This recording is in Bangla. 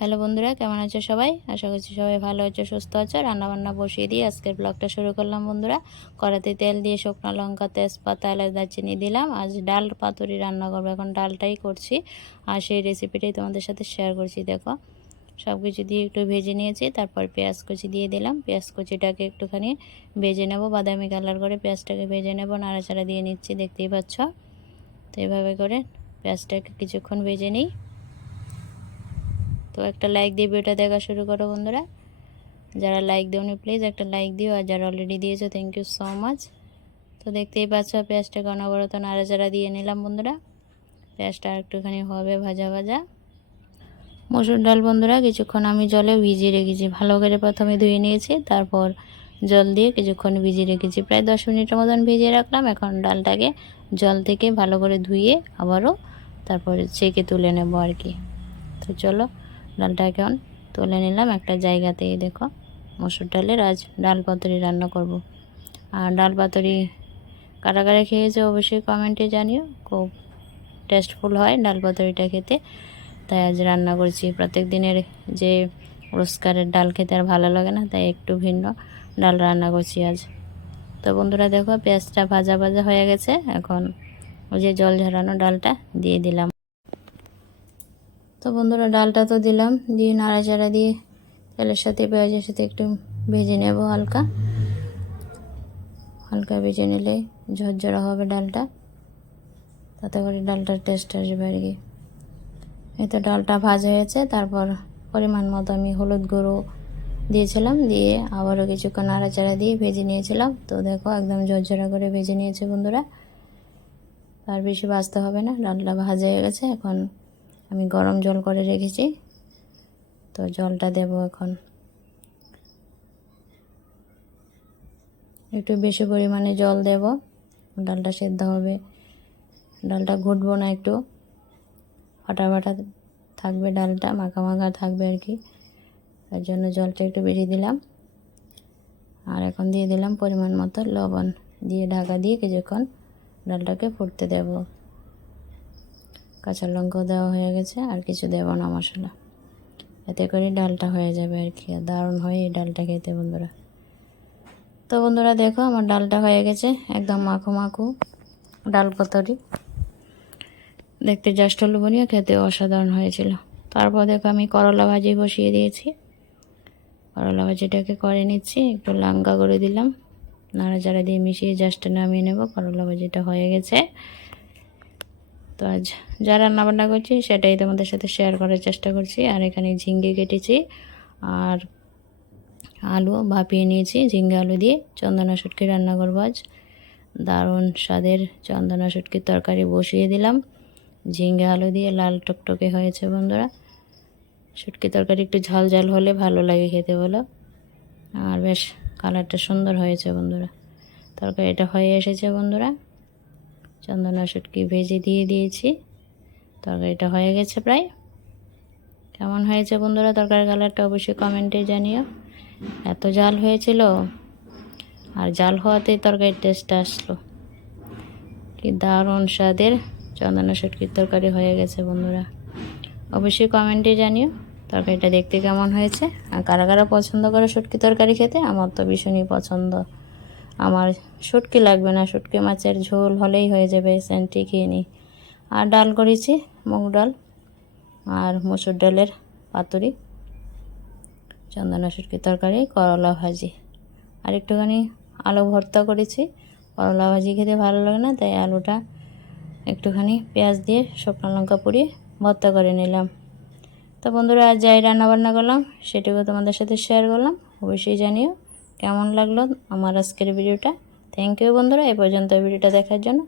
হ্যালো বন্ধুরা, কেমন আছো সবাই? আশা করছি সবাই ভালো আছো, সুস্থ আছো। রান্নাবান্না বসিয়ে দিয়ে আজকের ব্লগটা শুরু করলাম বন্ধুরা। কড়াতে তেল দিয়ে শুকনো লঙ্কা, তেজপাতা, এলাচ, দারচিনি দিলাম। আজ ডাল পাতুরি রান্না করব, এখন ডালটাই করছি। আর সেই রেসিপিটাই তোমাদের সাথে শেয়ার করছি, দেখো। সব কিছু দিয়ে একটু ভেজে নিয়েছি, তারপর পেঁয়াজ কুচি দিয়ে দিলাম। পেঁয়াজ কুচিটাকে একটুখানি ভেজে নেব, বাদামি কালার করে পেঁয়াজটাকে ভেজে নেব, নাড়াচাড়া দিয়ে নিচ্ছি, দেখতেই পাচ্ছ? তো এভাবে করে পেঁয়াজটাকে কিছুক্ষণ ভেজে নিই। তো একটা লাইক দিয়ে ভিডিওটা দেখা শুরু করো বন্ধুরা। যারা লাইক দেওনি প্লিজ একটা লাইক দিও। আর যারা অলরেডি দিয়েছ থ্যাংক ইউ সো মাচ তো দেখতেই পাচ্ছ পেঁয়াজটাকে অনবরত নাড়াচাড়া দিয়ে নিলাম বন্ধুরা। পেঁয়াজটা একটুখানি হবে ভাজা ভাজা। মসুর ডাল বন্ধুরা, কিছুক্ষণ আমি জলে ভিজিয়ে রেখেছি। ভালো করে প্রথমে ধুয়ে নিয়েছি, তারপর জল দিয়ে কিছুক্ষণ ভিজিয়ে রেখেছি। প্রায় দশ মিনিটের মতন ভিজিয়ে রাখলাম। এখন ডালটাকে জল থেকে ভালো করে ধুয়ে আবারও তারপরে ছেঁকে তুলে নেব আর কি। তো চলো ডালটা এখন তুলে নিলাম একটা জায়গাতে এই দেখো। মসুর ডালের আজ ডাল পাতুরি রান্না করব। আর ডাল পাতুরি কারা কারা খেয়েছে অবশ্যই কমেন্টে জানিও। খুব টেস্টফুল হয় ডাল পাতুরিটা খেতে। তাই আজ রান্না করছি। প্রত্যেক দিনের যে রোজকারের ডাল খেতে আর ভালো লাগে না, তাই একটু ভিন্ন ডাল রান্না করছি আজ। তো বন্ধুরা, দেখো পেঁয়াজটা ভাজা ভাজা হয়ে গেছে। এখন ওই যে জল ঝরানো ডালটা দিয়ে দিলাম। তো বন্ধুরা, ডালটা তো দিলাম। দিয়ে নাড়াচাড়া দিয়ে তেলের সাথে পেঁয়াজের সাথে একটু ভেজে নেব হালকা। হালকা ভেজে নিলে ঝরঝরা হবে ডালটা। তাতে করে ডালটার টেস্ট আসবে আর কি। এই তো ডালটা ভাজা হয়েছে। তারপর পরিমাণ মতো আমি হলুদ গুঁড়ো দিয়েছিলাম। দিয়ে আবারও কিছুক্ষণ নাড়াচাড়া দিয়ে ভেজে নিয়েছিলাম। তো দেখো, একদম ঝরঝরা করে ভেজে নিয়েছে বন্ধুরা। আর বেশি ভাজতে হবে না। ডালটা ভাজা হয়ে গেছে। এখন আমি গরম জল করে রেখেছি। তো জলটা দেব এখন। একটু বেশি পরিমাণে জল দেব। ডালটা সেদ্ধ হবে। ডালটা ঘুটবো না একটু। ফাটা ফাটা থাকবে ডালটা, মাখা মাখা থাকবে আর কি। তার জন্য জলটা একটু বেশি দিলাম। আর এখন দিয়ে দিলাম পরিমাণ মতো লবণ। দিয়ে ঢাকা দিয়ে কিছুক্ষণ ডালটাকে ফুটতে দেবো। কাঁচা লঙ্কাও দেওয়া হয়ে গেছে, আর কিছু দেবো না মশলা। এতে করে ডালটা হয়ে যাবে আর কি দারুণ হয় এই ডালটা খেতে বন্ধুরা। তো বন্ধুরা দেখো আমার ডালটা হয়ে গেছে, একদম মাখো মাখো ডাল পাতরি দেখতে জাস্ট লুবনীয় খেতে অসাধারণ হয়েছিল। তারপর দেখো আমি করলা ভাজি বসিয়ে দিয়েছি। করলা ভাজিটাকে করে নিচ্ছি, একটু লঙ্কা করে দিলাম। নাড়াচাড়া দিয়ে মিশিয়ে জাস্ট নামিয়ে নেব, করলা ভাজিটা হয়ে গেছে। তো আজ যা রান্নাবান্না করছি সেটাই তোমাদের সাথে শেয়ার করার চেষ্টা করছি। আর এখানে ঝিঙ্গে কেটেছি, আর আলু ভাপিয়ে নিয়েছি, ঝিঙ্গে আলু দিয়ে চন্দনা শুটকি রান্না করব আজ। দারুণ স্বাদের চন্দনা শুটকির তরকারি বসিয়ে দিলাম। ঝিঙ্গে আলু দিয়ে লাল টকটকে হয়েছে বন্ধুরা। শুটকি তরকারি একটু ঝাল ঝাল হলে ভালো লাগে খেতে বলো। আর বেশ কালারটা সুন্দর হয়েছে বন্ধুরা। তরকারিটা হয়ে এসেছে বন্ধুরা। চন্দনা শুটকি ভেজে দিয়ে দিয়েছি। তরকারিটা হয়ে গেছে প্রায়। কেমন হয়েছে বন্ধুরা তরকারি কালারটা অবশ্যই কমেন্টে জানিও। এত জাল হয়েছিল আর জাল হওয়াতেই তরকারির টেস্ট আসলো। কি দারুণ স্বাদের চন্দনা শুটকির তরকারি হয়ে গেছে বন্ধুরা। অবশ্যই কমেন্টে জানিও তরকারিটা দেখতে কেমন হয়েছে। আর কারা কারা পছন্দ করে শুটকি তরকারি খেতে? আমার তো ভীষণই পছন্দ। আমার শুটকি লাগবে না, শুটকি মাছের ঝোল হলেই হয়ে যাবে, সেন্টি খেয়ে নিই আর ডাল করেছি, মুগ ডাল আর মুসুর ডালের পাতুরি, চন্দনা শুটকি তরকারি, করলা ভাজি। আর একটুখানি আলু ভর্তা করেছি, করলা ভাজি খেতে ভালো লাগে না, তাই আলুটা একটুখানি পেঁয়াজ দিয়ে শুকনো লঙ্কা পুড়িয়ে ভর্তা করে নিলাম। তো বন্ধুরা, আজ যাই রান্নাবান্না করলাম, সেটুকু তোমাদের সাথে শেয়ার করলাম, অবশ্যই জানিও। কেমন লাগল আমার আজকের ভিডিওটা? থ্যাংক ইউ বন্ধুরা এ পর্যন্ত ভিডিওটা দেখার জন্য।